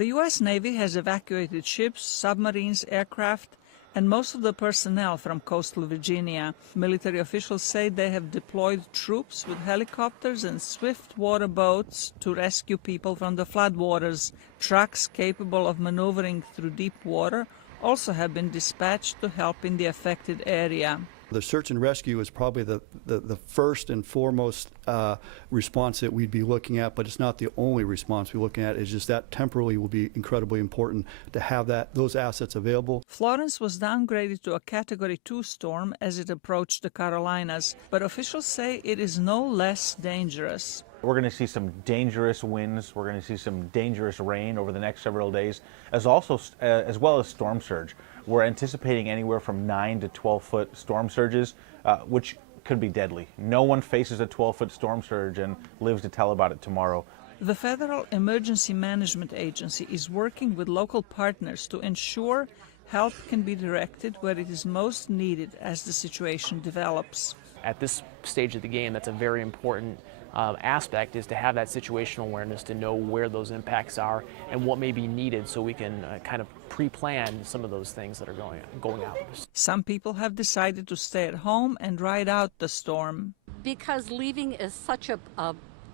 The U.S. Navy has evacuated ships, submarines, aircraft, and most of the personnel from coastal Virginia. Military officials say they have deployed troops with helicopters and swift water boats to rescue people from the floodwaters. Trucks capable of maneuvering through deep water also have been dispatched to help in the affected area. The search and rescue is probably the first and foremost response that we'd be looking at, but it's not the only response we're looking at. It's just that temporarily will be incredibly important to have those assets available. Florence was downgraded to a Category 2 storm as it approached the Carolinas, but officials say it is no less dangerous. We're going to see some dangerous winds. We're going to see some dangerous rain over the next several days, as well as storm surge. We're anticipating anywhere from 9 to 12-foot storm surges, which could be deadly. No one faces a 12-foot storm surge and lives to tell about it tomorrow. The Federal Emergency Management Agency is working with local partners to ensure help can be directed where it is most needed as the situation develops. At this stage of the game, that's a very important aspect, is to have that situational awareness, to know where those impacts are and what may be needed so we can kind of pre-plan some of those things that are going out. Some people have decided to stay at home and ride out the storm. Because leaving is such a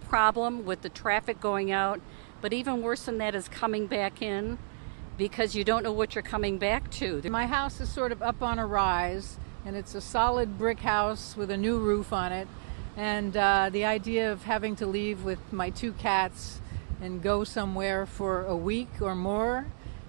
problem with the traffic going out, but even worse than that is coming back in, because you don't know what you're coming back to. My house is sort of up on a rise, and it's a solid brick house with a new roof on it. And the idea of having to leave with my 2 cats and go somewhere for a week or more,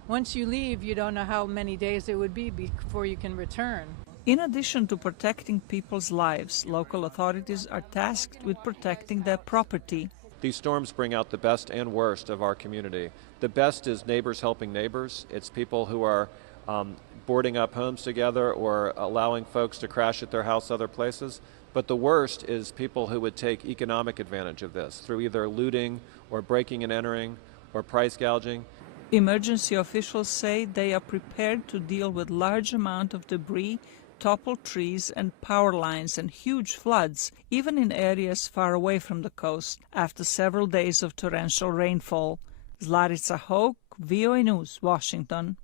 once you leave, you don't know how many days it would be before you can return. In addition to protecting people's lives, local authorities are tasked with protecting their property. These storms bring out the best and worst of our community. The best is neighbors helping neighbors. It's people who are boarding up homes together or allowing folks to crash at their house other places. But the worst is people who would take economic advantage of this through either looting or breaking and entering or price gouging. Emergency officials say they are prepared to deal with large amount of debris, toppled trees and power lines and huge floods, even in areas far away from the coast, after several days of torrential rainfall. Zlarica Hoke, VOA News, Washington.